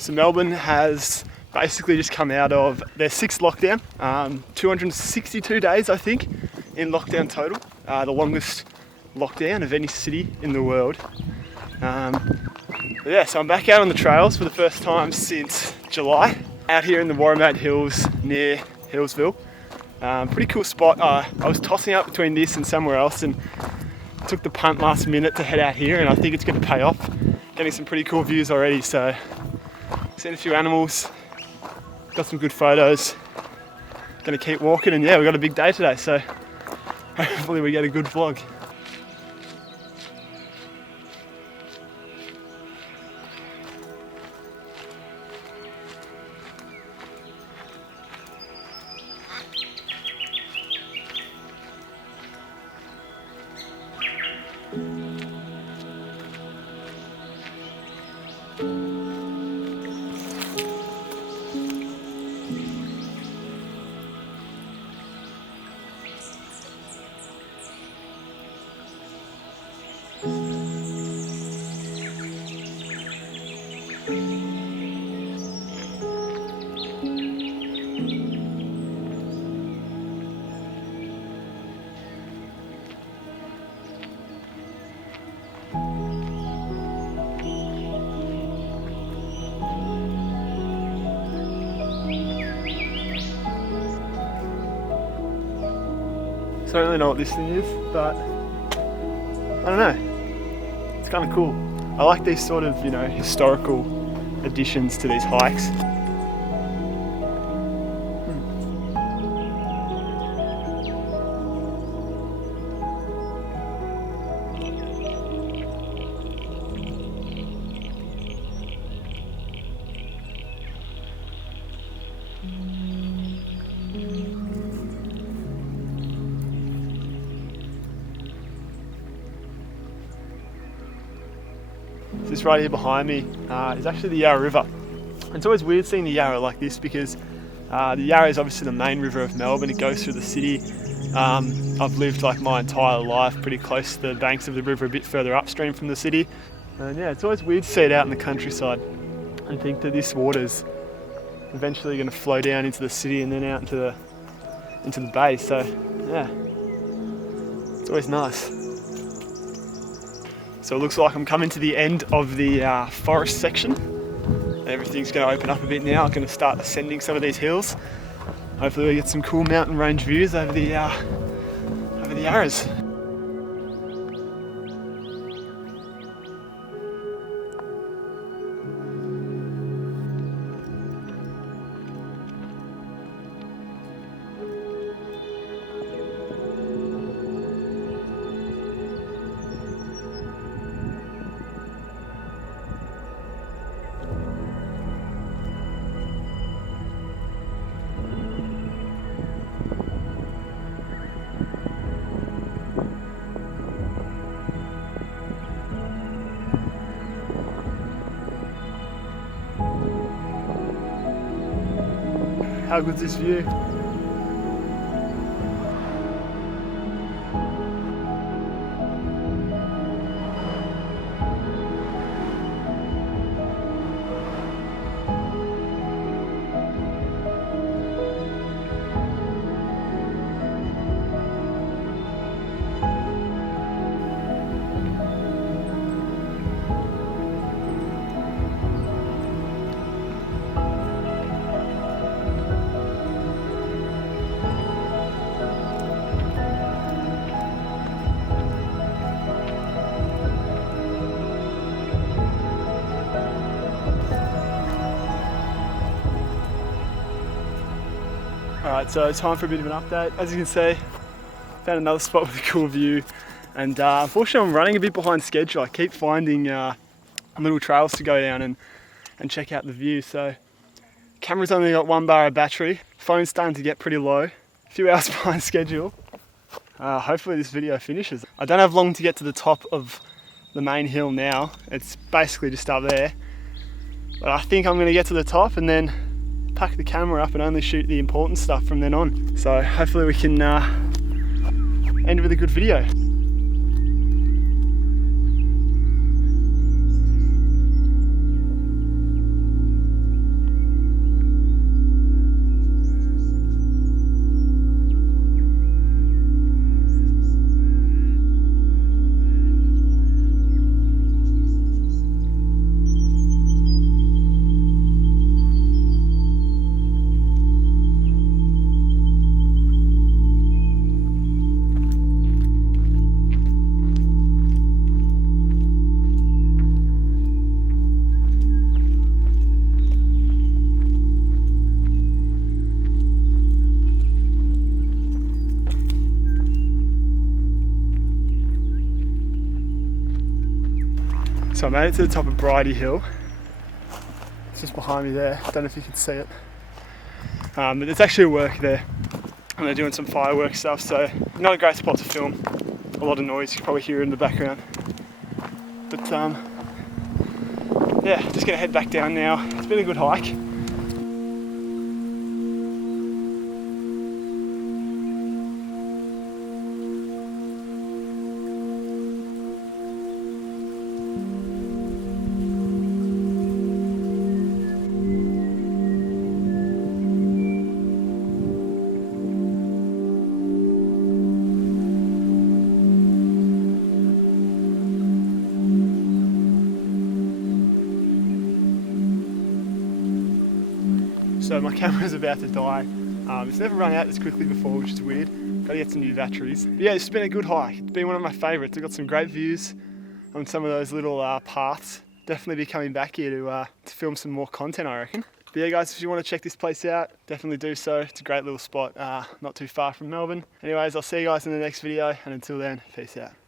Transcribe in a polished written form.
So Melbourne has basically just come out of their 6th lockdown, 262 days I think in lockdown total, the longest lockdown of any city in the world. But yeah, so I'm back out on the trails for the first time since July, out here in the Warramate Hills near Hillsville. Pretty cool spot. I was tossing up between this and somewhere else and took the punt last minute to head out here, and I think it's going to pay off. Getting some pretty cool views already, so seen a few animals, got some good photos. Gonna keep walking, and yeah, we've got a big day today, so hopefully we get a good vlog. So I don't really know what this thing is, but I don't know. It's kind of cool. I like these sort of, historical additions to these hikes. This right here behind me is actually the Yarra River. It's always weird seeing the Yarra like this because the Yarra is obviously the main river of Melbourne. It goes through the city. I've lived like my entire life pretty close to the banks of the river, a bit further upstream from the city. And yeah, it's always weird to see it out in the countryside and think that this water's eventually going to flow down into the city and then out into the bay. So yeah, it's always nice. So it looks like I'm coming to the end of the forest section. Everything's going to open up a bit now. I'm going to start ascending some of these hills. Hopefully we get some cool mountain range views over the Yarras. How good's this view? Alright, so time for a bit of an update. As you can see, found another spot with a cool view, and unfortunately I'm running a bit behind schedule. I keep finding little trails to go down and check out the view. So camera's only got 1 bar of battery, phone's starting to get pretty low, a few hours behind schedule. Hopefully this video finishes. I don't have long to get to the top of the main hill now. It's basically just up there, but I think I'm going to get to the top and then pack the camera up and only shoot the important stuff from then on. So hopefully we can end with a good video. So I made it to the top of Bridey Hill. It's just behind me there. I don't know if you can see it. But there's actually a work there. And they're doing some fireworks stuff, so not a great spot to film. A lot of noise, you can probably hear it in the background. But yeah, just gonna head back down now. It's been a good hike. So my camera's about to die. It's never run out this quickly before, which is weird. Gotta get some new batteries. But yeah, it's been a good hike. It's been one of my favourites. I've got some great views on some of those little paths. Definitely be coming back here to film some more content, I reckon. But yeah guys, if you want to check this place out, definitely do so. It's a great little spot, not too far from Melbourne. Anyways, I'll see you guys in the next video, and until then, peace out.